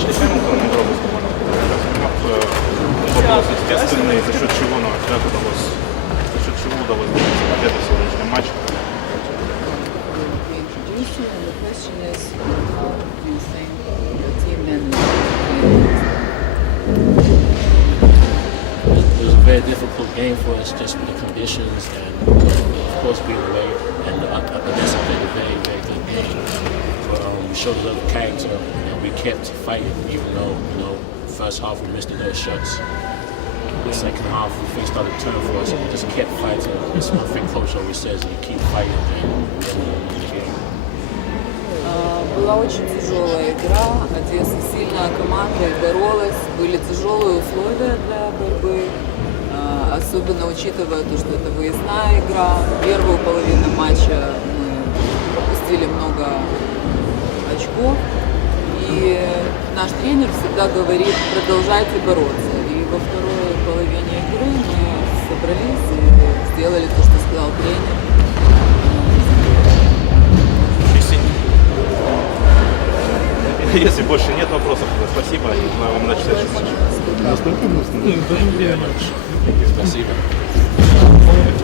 Эшли Хэмилтон играл в футбольном Вопрос естественный, за счет чего нам как удалось, за счет чего удалось добиться победы в сегодняшнем матче. We introduce you, and the question is, how do you think your team managed to play It was a very difficult game for us just with the conditions and of course being away. And uh, we showed a little character and we kept fighting even though, you know, first half we missed those shots. The second half we things started to turn for us and we just kept fighting. That's one thing coach always says, you keep fighting and then we'll win the game. А, Была очень тяжелая игра. Одесса сильная команда боролась. Были тяжелые условия для борьбы. а, Особенно учитывая то, что это выездная игра. Первую половину матча мы пропустили много очков. И наш тренер всегда говорит, продолжайте бороться. И во второй половине игры мы собрались и сделали то, что сказал тренер. Если, больше нет вопросов, то спасибо и желаю вам в следующем матче. Спасибо.